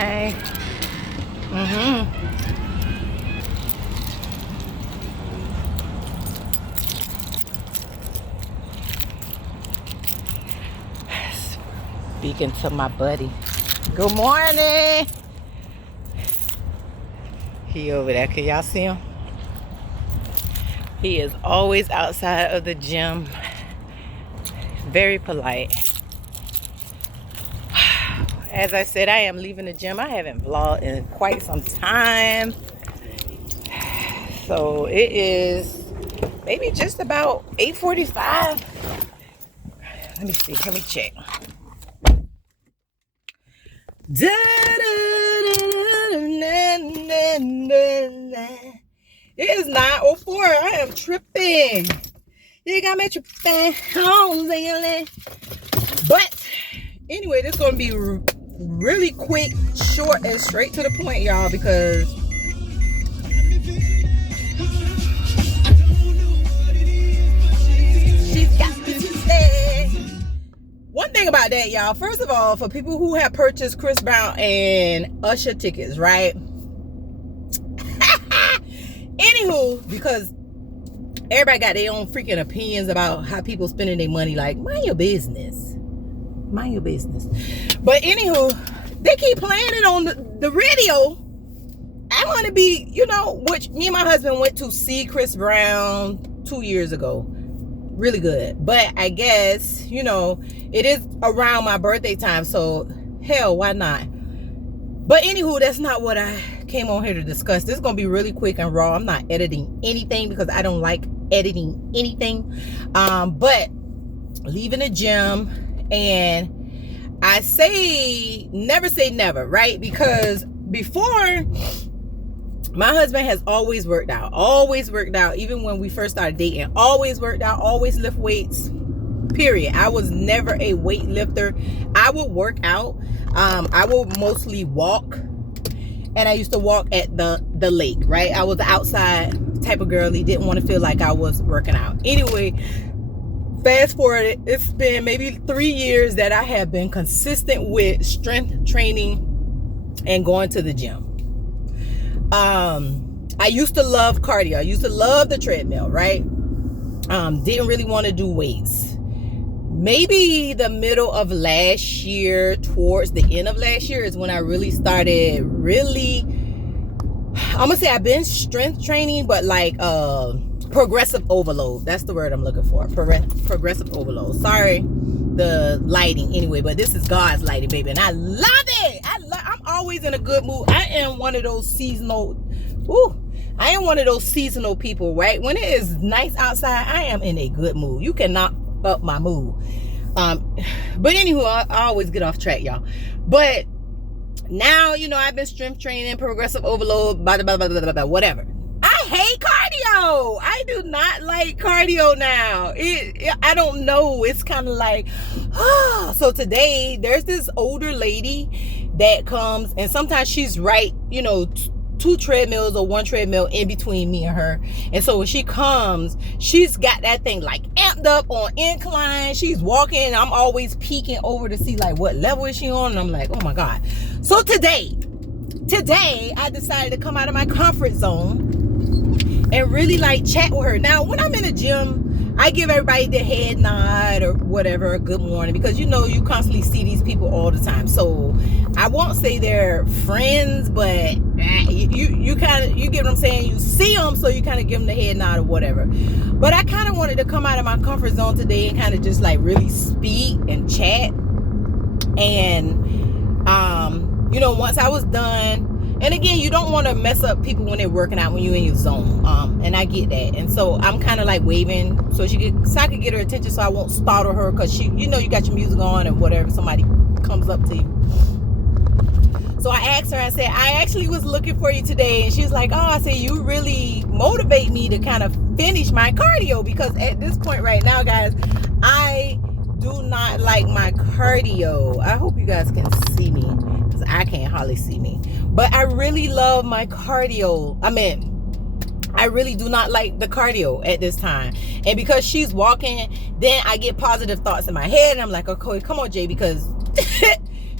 Hi. Speaking to my buddy. Good morning. He over there. Can y'all see him? He is always outside of the gym. Very polite. As I said, I am leaving the gym. I haven't vlogged in quite some time. So it is maybe just about 8:45. Let me see. Let me check. It is 9:04. I am tripping. You got me tripping. But anyway, this is going to be really quick, short, and straight to the point, y'all, because she's got to say. One thing about that, y'all, first of all, for people who have purchased Chris Brown and Usher tickets, right? Anywho, because everybody got their own freaking opinions about how people spending their money, like, mind your business. Mind your business. But anywho, they keep playing it on the radio. I want to be, which me and my husband went to see Chris Brown 2 years ago. Really good. But I guess, it is around my birthday time, so hell, why not? But anywho, that's not what I came on here to discuss. This is going to be really quick and raw. I'm not editing anything because I don't like editing anything. But leaving the gym, and I never say never, right? Because before, my husband has always worked out, even when we first started dating, always worked out, always lift weights, period. I was never a weight lifter. I would work out. I would mostly walk, and I used to walk at the lake, right? I was the outside type of girly, didn't want to feel like I was working out. Anyway, fast forward, it's been maybe 3 years that I have been consistent with strength training and going to the gym. I used to love cardio. I used to love the treadmill, right? Didn't really want to do weights. Maybe the middle of last year, towards the end of last year, is when I really started I'm gonna say I've been strength training, but like progressive overload. That's the word I'm looking for. Progressive overload. Sorry, the lighting anyway, but this is God's lighting, baby, and I love it. I'm always in a good mood. I am one of those seasonal people, right? When it is nice outside, I am in a good mood. You cannot up my mood. But anywho, I always get off track, y'all. But now, I've been strength training, progressive overload, blah, blah, blah, blah, blah, blah, whatever. I hate cardio. I do not like cardio now. I don't know. It's kind of like, So today, there's this older lady that comes, and sometimes she's right, 2 treadmills or 1 treadmill in between me and her. And so when she comes, she's got that thing like amped up on incline. She's walking, and I'm always peeking over to see like what level is she on. And I'm like, oh my God. So today I decided to come out of my comfort zone and really like chat with her. Now, when I'm in the gym, I give everybody the head nod or whatever, good morning, because you constantly see these people all the time. So I won't say they're friends, but you get what I'm saying? You see them, so you kind of give them the head nod or whatever. But I kind of wanted to come out of my comfort zone today and kind of just like really speak and chat. And once I was done, and again, you don't want to mess up people when they're working out, when you're in your zone. And I get that. And so I'm kind of like waving so I could get her attention, so I won't startle her, because you got your music on and whatever, somebody comes up to you. So I asked her, I said, I actually was looking for you today. And she's like, oh, I said, you really motivate me to kind of finish my cardio, because at this point right now, guys, I do not like my cardio. I hope you guys can see me, because I can't hardly see me. But I really love my cardio. I really do not like the cardio at this time. And because she's walking, then I get positive thoughts in my head. And I'm like, okay, come on, Jay, because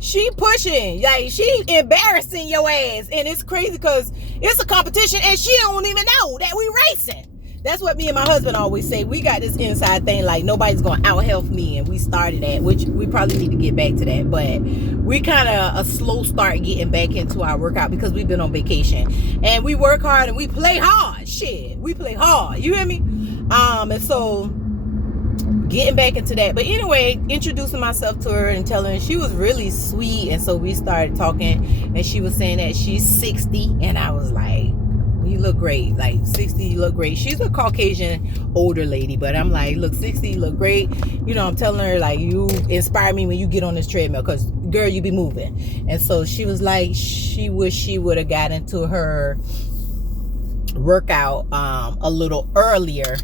she pushing, like she embarrassing your ass. And it's crazy because it's a competition and she don't even know that we racing. That's what me and my husband always say. We got this inside thing like nobody's going to out-health me, and we started that, which we probably need to get back to that. But we kind of a slow start getting back into our workout because we've been on vacation. And we work hard and we play hard. Shit, we play hard. You hear me? And so getting back into that. But anyway, introducing myself to her and telling her she was really sweet. And so we started talking, and she was saying that she's 60. And I was like, you look great. Like 60, you look great. She's a Caucasian older lady, but I'm like, look, 60, you look great. You know, I'm telling her like, you inspire me when you get on this treadmill, because girl, you be moving. And so she was like, she wish she would have got into her workout a little earlier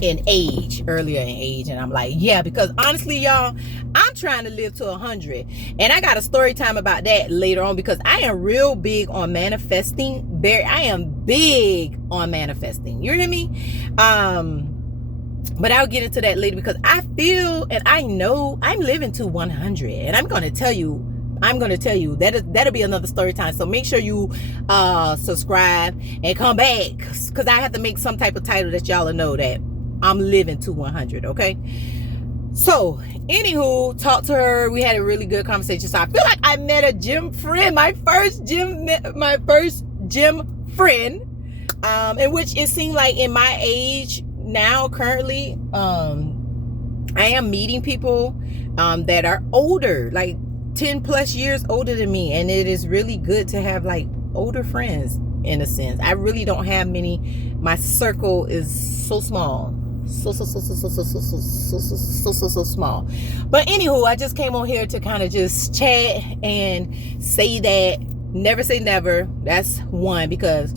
in age. And I'm like, yeah, because honestly, y'all, I'm trying to live to 100, and I got a story time about that later on, because I am real big on manifesting. I am big on manifesting. You hear me? But I'll get into that later, because I feel and I know I'm living to 100, and I'm going to tell you that'll be another story time. So make sure you subscribe and come back, because I have to make some type of title that y'all will know that I'm living to 100. Okay. So anywho, talked to her. We had a really good conversation. So I feel like I met a gym friend, my first gym friend, in which it seemed like in my age now currently, I am meeting people that are older, like 10 plus years older than me, and it is really good to have like older friends in a sense. I really don't have many. My circle is so small, so small. But anywho, I just came on here to kind of just chat and say that never say never. That's one, because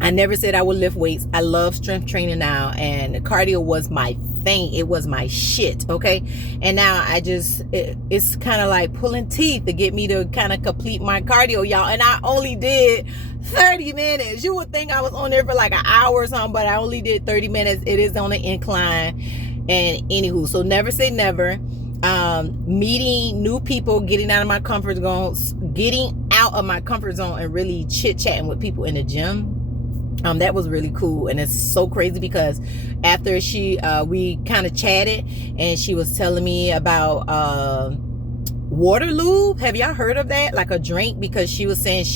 I never said I would lift weights. I love strength training now, and cardio was my thing. It was my shit. Okay. And now it's kind of like pulling teeth to get me to kind of complete my cardio, y'all. And I only did 30 minutes. You would think I was on there for like an hour or something, but I only did 30 minutes. It is on an incline. And anywho, so never say never. Meeting new people, getting out of my comfort zone, and really chit-chatting with people in the gym. That was really cool. And it's so crazy because after we kind of chatted, and she was telling me about Waterloo. Have y'all heard of that? Like a drink, because she was saying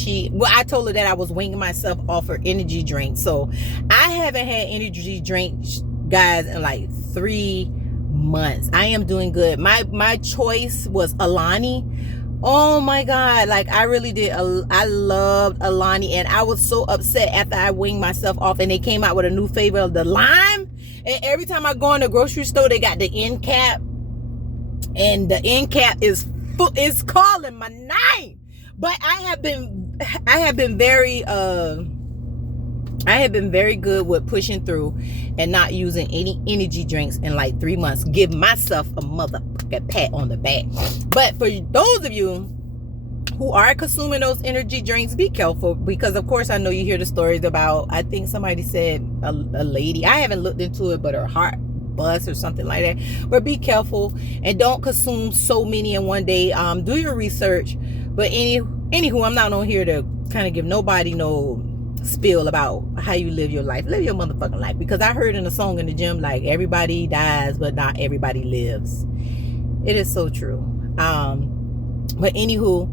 I told her that I was winging myself off her energy drink. So I haven't had energy drinks, guys, in like 3 months. I am doing good. My choice was Alani. Oh my God. Like I really did. I loved Alani, and I was so upset after I winged myself off and they came out with a new flavor of the lime. And every time I go in the grocery store, they got the end cap, and the end cap is calling my name. But I have been very good with pushing through and not using any energy drinks in like 3 months. Give myself a motherfucking pat on the back. But for those of you who are consuming those energy drinks, be careful, because of course I know you hear the stories about, I think somebody said a lady, I haven't looked into it, but her heart bust or something like that. But be careful and don't consume so many in one day. Do your research. But anywho, I'm not on here to kind of give nobody no spill about how you live your life. Live your motherfucking life, because I heard in a song in the gym, like, everybody dies but not everybody lives. It is so true. But anywho,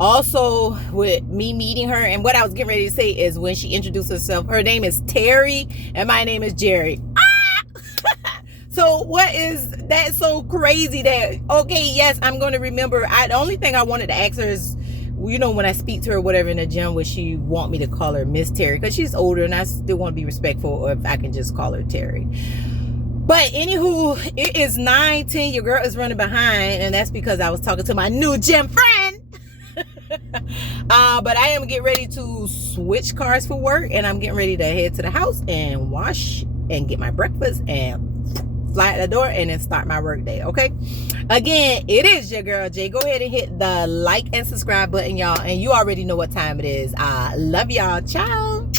also with me meeting her, and what I was getting ready to say is, when she introduced herself, her name is Terry and my name is Jerry. So what is that so crazy that, okay, yes, I'm going to remember. The only thing I wanted to ask her is, you know, when I speak to her, whatever, in the gym, would she want me to call her Miss Terry? Because she's older and I still want to be respectful, or if I can just call her Terry. But anywho, it is 9:10. Your girl is running behind, and that's because I was talking to my new gym friend. But I am getting ready to switch cars for work, and I'm getting ready to head to the house and wash and get my breakfast and fly out the door and then start my work day. Okay, again, it is your girl Jay. Go ahead and hit the like and subscribe button, y'all, and you already know what time it is. I love y'all. Ciao.